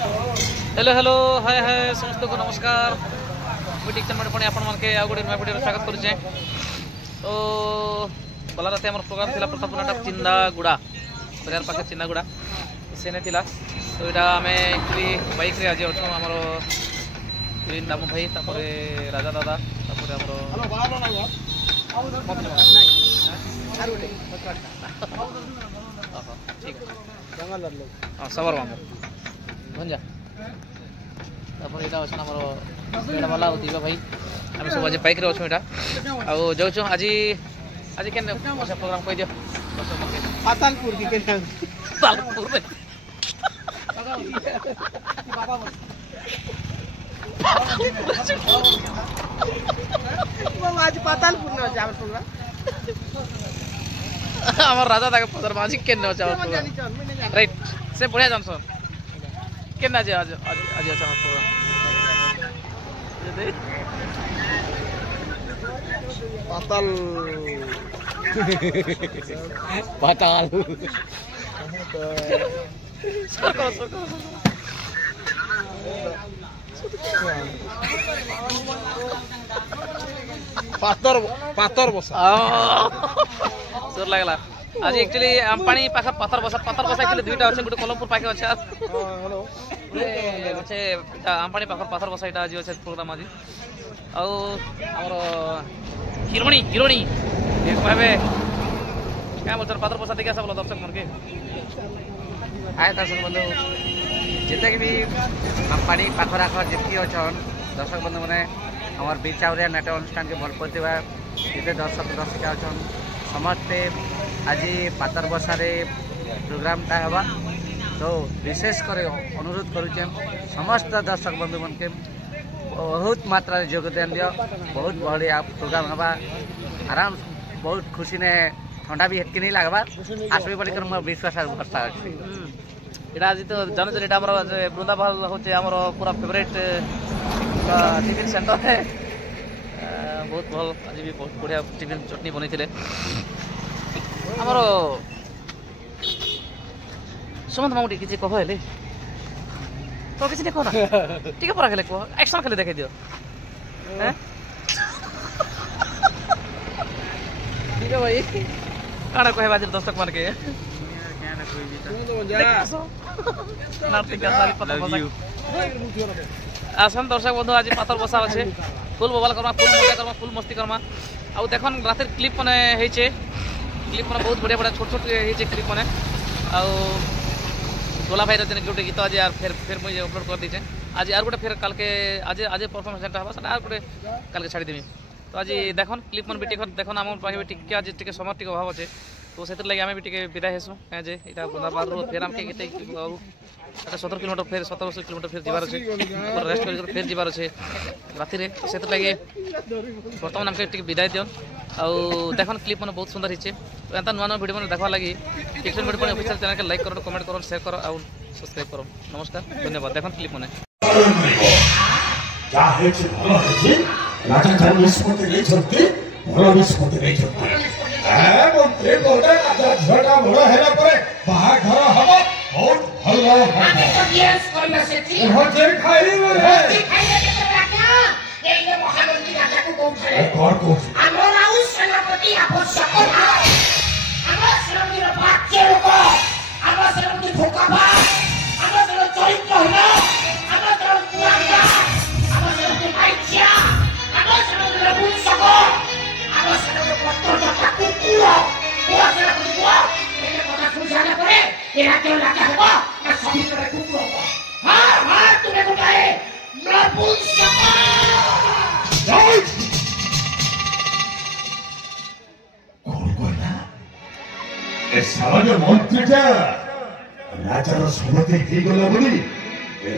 Hello hello hi हाय समस्त को नमस्कार वीडियो चैनल पुणी आपण मानके आ गोटे नया वीडियो स्वागत करुचे। तो गला रात आम प्रोग्राम थिला प्रतापनाटा चिंदागुड़ा बाजार पाखे चिंदागुड़ा सेने थिला। तो यहाँ आम एक्चुअली बाइक रे आज अच्छु आमर दामू भाई तापरे राजा दादा तापरे आमर ठीक हाँ सबर मामू भंजा तापर यहाँ अच्छा आमर वाला दीवा भाई आम सब आज बाइक अच्छे यहाँ आउ जाऊँ आज आज के प्रोग्राम कह दियो पातालपुर की आज पातालपुर में जाम प्रोग्राम आमर राजा ताके पदर माजी केन अच्छा राइट से बढ़िया जानसन केन आज आज आज अच्छा प्रोग्राम पाताल पाताल पातर पातर बसा सुर लगला आज एक्चुअली आमपानी पाखर पाथर बसा एक्चुअली दुईटा अच्छे गोटे कलमपुर पाखे अच्छे अच्छे आमपानी पाखर पाथर बसा यहाँ आज अच्छे प्रोग्राम आज आमर हिरोणी हिरोणी कहबे क्या बोलते पाथर बसा देखिए सब दर्शक मन के आए दर्शक बंधु जिते भी आमपानी पाखर आखर जितकी अच्छन दर्शक बंधु मैंने हमार बिचाउरिया नाट्य अनुष्ठान के भल पाता जिते दर्शक दर्शिका अच्छन समस्ते आज पातर बसारे प्रोग्रामटा हवा। तो विशेषकर अनुरोध करुचे समस्त दर्शक बंधु मन के बहुत मात्रा योगदान दियो बहुत बढ़िया प्रोग्राम हवा आराम बहुत खुशी ने ठंडा भी हेतकी नहीं लगवा आसबे बोल मोर विश्वास और भरोसा अच्छी यहाँ आज तो जानते यहाँ आम बृंदाबन हूँ आम पूरा फेवरेट टिफिन सेंटर है बहुत भल आज भी बहुत बढ़िया टिफिन चटनी बनी थे आमर सुमंत मामू किसी कह हेले तो किसी कह ना टी परा खेले कह एक्शन खेले देखे दियो ठीक है भाई काଣା कहे आज दर्शक मान के आसन दर्शक बंधु आज पातर बसा अच्छे फुल मोबाइल करमा फुल मजा करमा फुल मस्ती करमा आउ देखन रात क्लिप मैंने क्लिप मैंने बहुत बढ़िया बढ़िया छोट छोट क्लिप मैंने आउ गोला भाई रचने गोटे गीत आज यार फिर मुझे अपलोड कर दीचे आज यार गोटे फिर कल के आज आज परफॉर्मेंस जेटा हवा सेटा गोटे कल के छाड़ी देमी। तो आज देखन क्लिप मन भी देखन आम पाखे टिके आज टिके समय टिके अभाव अच्छे तो से लगे आम भी टिके विदाय हेसु कहीं जे यहाँ बृंदाबाद फिर आम के 17 किलोमीटर फिर 1700 किलोमीटर फिर जीवार अच्छे रेस्ट कर फिर जीवार अच्छे राति से लगे बर्तमान आमके टिके विदाय दियन आउ देखन क्लिप मन बहुत सुंदर होचे। तो एंता नुआ नुआ वीडियो मन देखा लगी टिक्टन वीडियो ऑफिशियल चैनल के लाइक करो कमेंट करो शेयर करो और सब्सक्राइब करो। नमस्कार धन्यवाद देखन क्लिप मन राजा जान निष्पत्ति नहीं छथि भलो निष्पत्ति नहीं छथि मंत्री कोटे राजा झटा बड़ा हेला परे बाहर घर हबो बहुत भलो हबो यस करना सेठी हो जे खाई रे खाई के राजा ए महामंत्री राजा को कोन छले कोन को हमर आउ सेनापति आवश्यक ना हमर सेनापति बाच्चे को हमर सेनापति धोखाबा हमर सेनापति चरित्र होला हमर सेनापति पुराना हमर सेनापति बाच्चा मंत्रीटा राजार समति हो गला बोली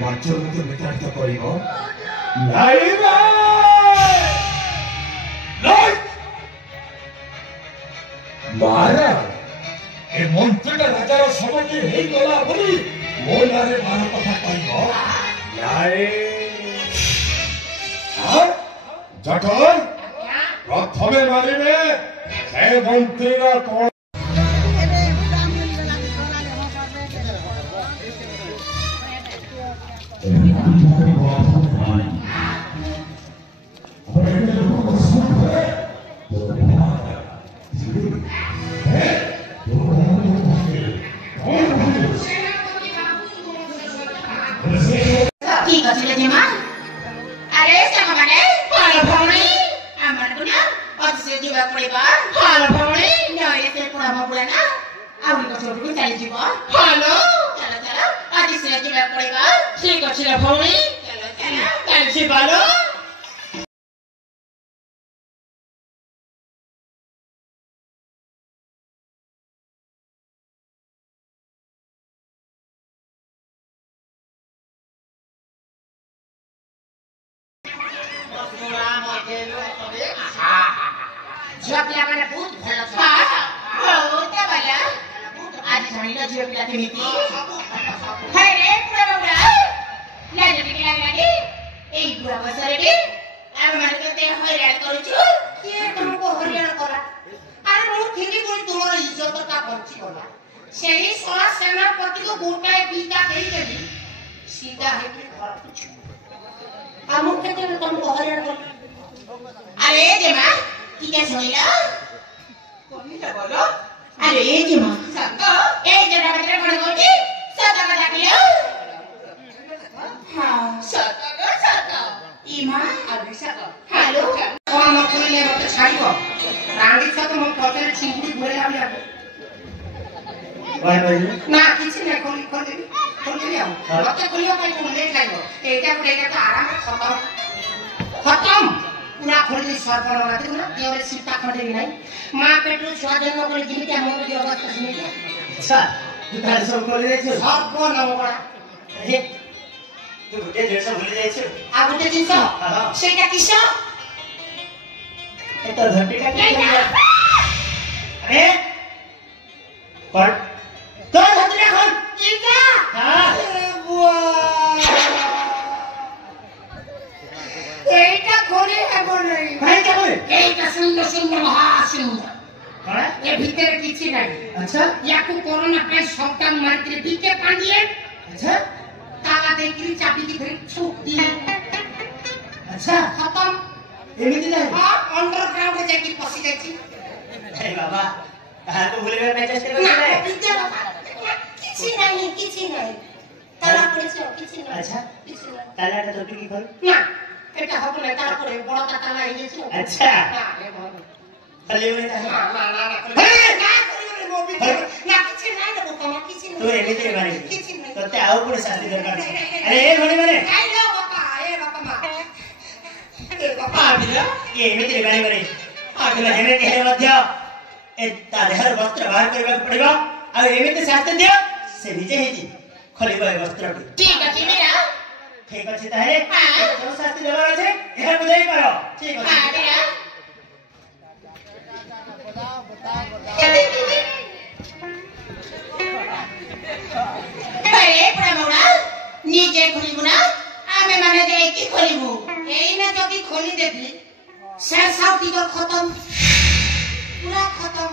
राज्य विताड़ित कर ए मंत्रीटा राजार समति हो गला बोली मो नारे मार कथा कह जटन प्रथमे मारिबे से मंत्रीरा कोन ঠিক আছে রে জিমা আরে সামানে ভালো ভাবনি আমার গুনা অফিসে ଯିବା ପଡ଼ିବ ভালো ভাবনি নয় সে পুরা ভাবলে না আমি তো সব কিছু চাই দিব ভালো চলো চলো অফিসে ଯିବା পড়িব ঠিক আছে রে ভাবনি চলো চলো কাল ভালো ଝିଅ ପିଲାମାନେ ବହୁତ ଭଲ ବହୁତ ଭଲ ଆଜି ଜାଣିଲ ଝିଅ ପିଲା କେମିତି ହଇରେ ପୁରା ବାବୁଡ଼ା ଲାଜ ଟିକେ ଲାଗିଲାନି ଏଇ ବୁଢ଼ା ବୟସରେ ବି ଆମେ ମାନେ କେତେ ହଇରାଣ କରୁଛୁ କିଏ ତୁମକୁ ହଇରାଣ କଲା ଆରେ ମୁଁ ଥିଲି ପୁଣି ତୁମର ଇଜ୍ଜତଟା ବଞ୍ଚିଗଲା ସେହି ଶଳା ସେନାପତିକୁ ଗୋଟାଏ ଭିକା ଦେଇଦେଲି ସିଧା ହେଇକି ଘରକୁ ଯିବୁ ଆଉ ମୁଁ କେତେବେଳେ ତୁମକୁ ହଇରାଣ କଲି अरे जेमा ठीक है सुनिला कोणीला बोलो अरे जेमा सांग ए जरा बटर कोण कोठी सदा का दाखियो हां सदा इमा अभिषेक हेलो कोण नकोले मते छाड़िबो रांडी छ तो मन पचरे चिंगुडी घुरे लावली भाई भाई ना किछि नै खोली आ मते खोलियो भाई कोण ले खाइबो एटा तो आराम खत्म पूरा खोली सर्पण माते ना केवल सीता खडे नहीं मां पेटू छुआ जन्म करे जीवित हम की अवस्था सुने अच्छा दुकान सब खोली दे छ सर्प नमगड़ा हे तू गुटे जेस भूली जाय छ आ गुटे जिंस सेटा किस ए तो धरती का अरे पर तो धरती का खोल इका हां बुआ एटा खोली है बोल रही भाई क्या बोले एटा सुंदर सुंदर महासुंदर कौन है ये भीतर किछि नहीं अच्छा याकू कोरोना पे शॉकडाउन मार के भीतर पांडिए अच्छा ताला देकरी चाबी की घड़ी छूट दी अच्छा खत्म एमिति नहीं हां अंडरग्राउंड में जाके फंसी जाई छी अरे बाबा कहां को भूले मैं चेष्टा कर रहा है भीतर किछि नहीं ताला पड़े छ किछि नहीं अच्छा किछि नहीं ताला का टोपी की खोल ना এটা হবে না তারা করে বড় টাকা লাগিয়ে দিয়েছে अच्छा না রে বাবা खाली होने का না मोबी না কিছু নাই না বাবা কিছু নাই तू एमिति मारे কিছু নাই तते आउ पुणे शास्त्री दरकार छे अरे ए भणी मारे আই লো বাবা এ বাবা মা এ বাবা আবিলা ये एमिति मारे आगला हेने के मध्य ए तादेहर वस्त्र बाहर करबा पड़िबा आ एमिति शास्त्र दियो से निजे हेजी खलिबा वस्त्र ঠিক আছে মেরা ठीक अछि ताहे जो शास्त्री देवा আছে এখানে বুঝাই পারো ঠিক আছে মেরা আরে প্রভুরা নিজে খুলিবু না আমি মানে যাই কি খুলিবু এই না যদি খুলি দেবি শেষ সাউটি তো খতম পুরা খতম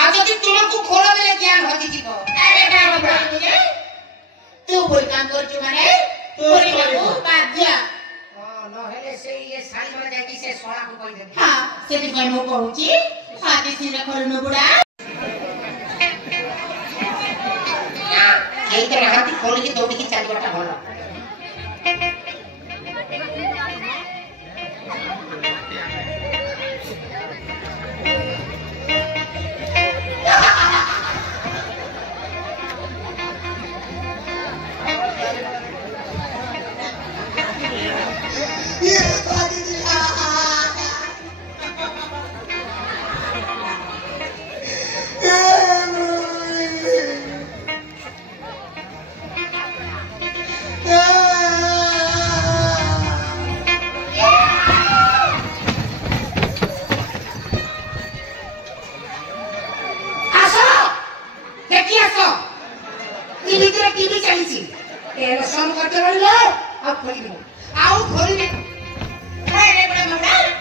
আর যদি তোমাকে খোলা দিলে জ্ঞান হতে দিব আরে বাবা तू बोल काम करछु माने तोरी बाबू बाध्य हां न हेले से ये साई में जाकी से सोळा को कहि दे हां सेति कहि मो कहूची आदि सिरे करनु बुडा एई त हाथी खोली की दौड़ी की चालीबाटा होला टीवी चली एरो सम करते रहलो अब खोली दो आओ खोली दे अरे बड़ा मुंडा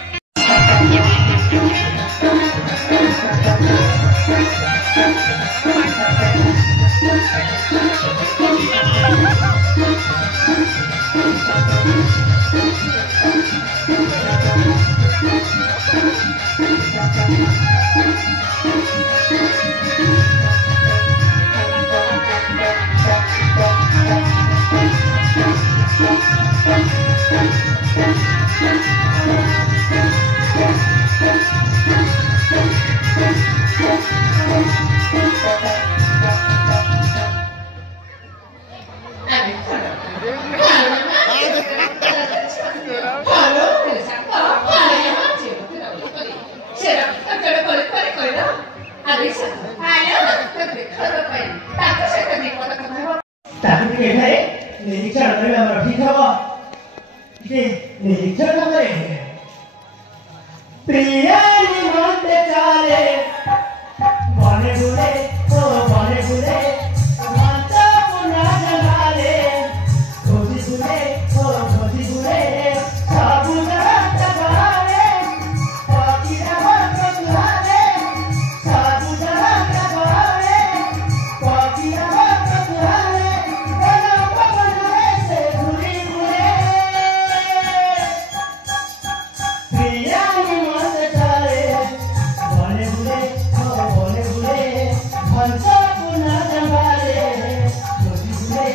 निरीक्षण करने में ठीक है वो निरीक्षण करे प्रिया निमंत्रण चाले बने बुले माता पुना जगाले खोजी बुले साबु जगत गाले पाकिरा मत गाले साबु जगत गाले पाकिरा मत गाले गला पगले से बुली बुले प्रिया निमंत्रण चाले बने बुले हंसा पुना जगाले खोजी बुले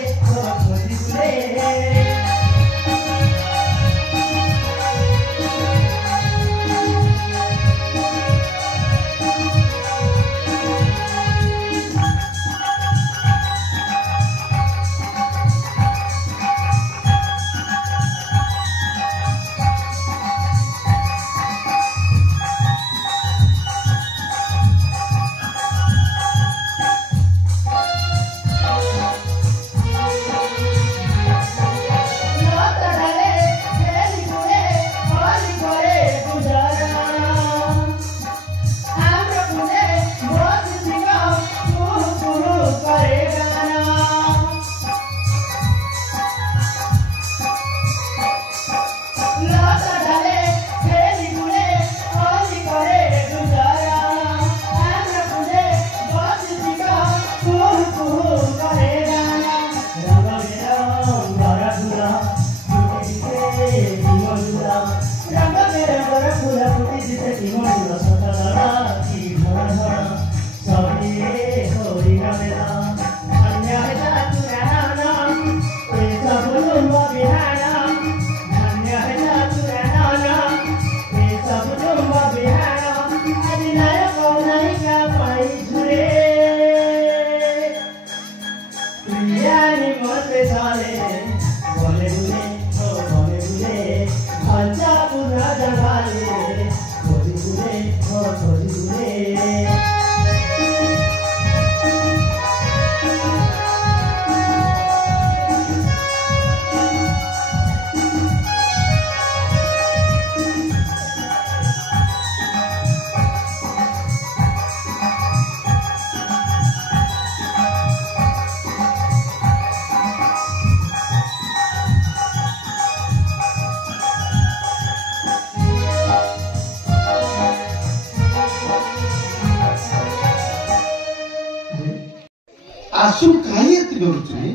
आसुन काहे एते डरुछे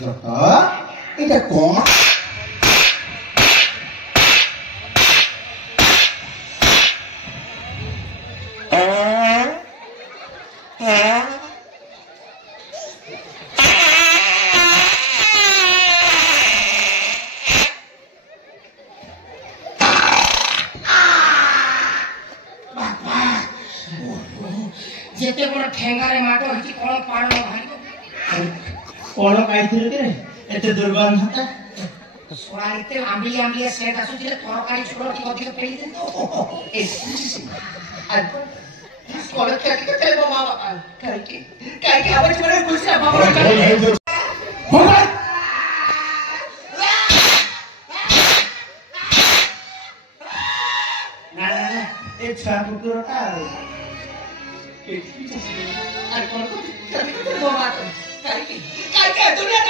जटा एटा कोन जेते बड़ ठेंगारे माटो हिची कोन पाड़ भाई कोन खाइथिले रे एते दुर्गंध हता स्वाइते आंबली सेट आसुची तरकारी छोड़ की अधिक पेली दे तो ए कोन के बाबा काई आवाज बड़े खुश है बाबा ना एक साथ उतरता दुनिया